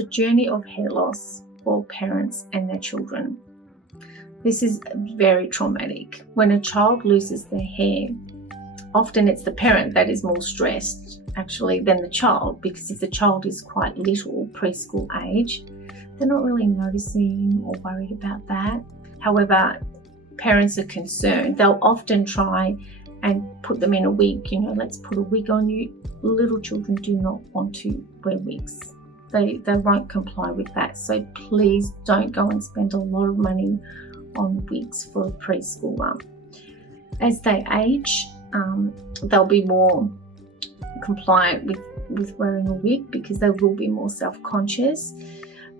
the journey of hair loss for parents and their children. This is very traumatic. When a child loses their hair, often it's the parent that is more stressed actually than the child, because if the child is quite little, preschool age, they're not really noticing or worried about that. However, parents are concerned. They'll often try and put them in a wig, let's put a wig on you. Little children do not want to wear wigs. They won't comply with that. So please don't go and spend a lot of money on wigs for a preschooler. As they age, they'll be more compliant with wearing a wig because they will be more self-conscious.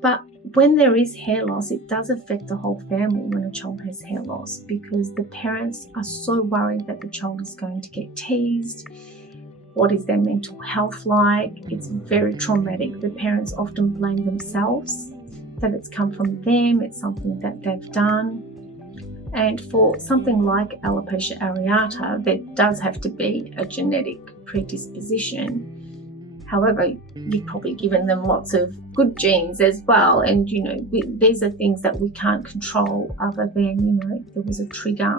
But when there is hair loss, it does affect the whole family when a child has hair loss, because the parents are so worried that the child is going to get teased. What is their mental health like? It's very traumatic. The parents often blame themselves, that it's come from them, it's something that they've done. And for something like alopecia areata, there does have to be a genetic predisposition. However, you've probably given them lots of good genes as well. And, these are things that we can't control other than, if there was a trigger,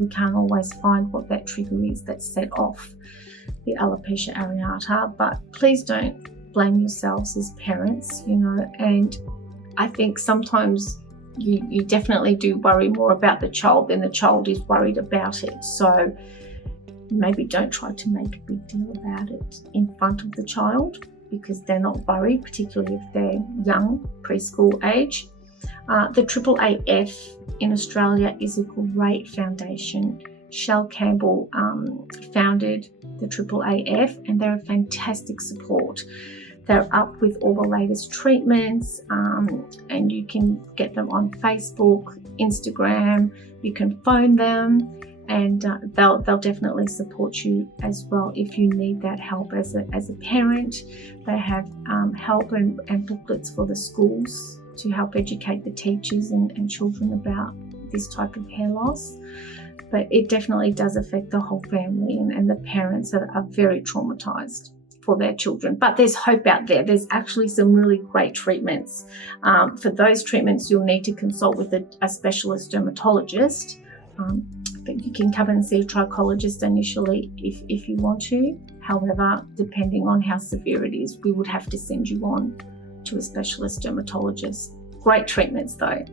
we can't always find what that trigger is that set off the alopecia areata. But please don't blame yourselves as parents, and I think sometimes you definitely do worry more about the child than the child is worried about it. So maybe don't try to make a big deal about it in front of the child, because they're not worried, particularly if they're young, preschool age. The AAAF in Australia is a great foundation. Shell Campbell founded the AAAF, and they're a fantastic support. They're up with all the latest treatments, and you can get them on Facebook, Instagram, you can phone them, and they'll definitely support you as well if you need that help as a parent. They have help and booklets for the schools to help educate the teachers and children about this type of hair loss. But it definitely does affect the whole family, and the parents are very traumatized for their children. But there's hope out there. There's actually some really great treatments. For those treatments, you'll need to consult with a specialist dermatologist. But you can come and see a trichologist initially if you want to. However, depending on how severe it is, we would have to send you on to a specialist dermatologist. Great treatments though.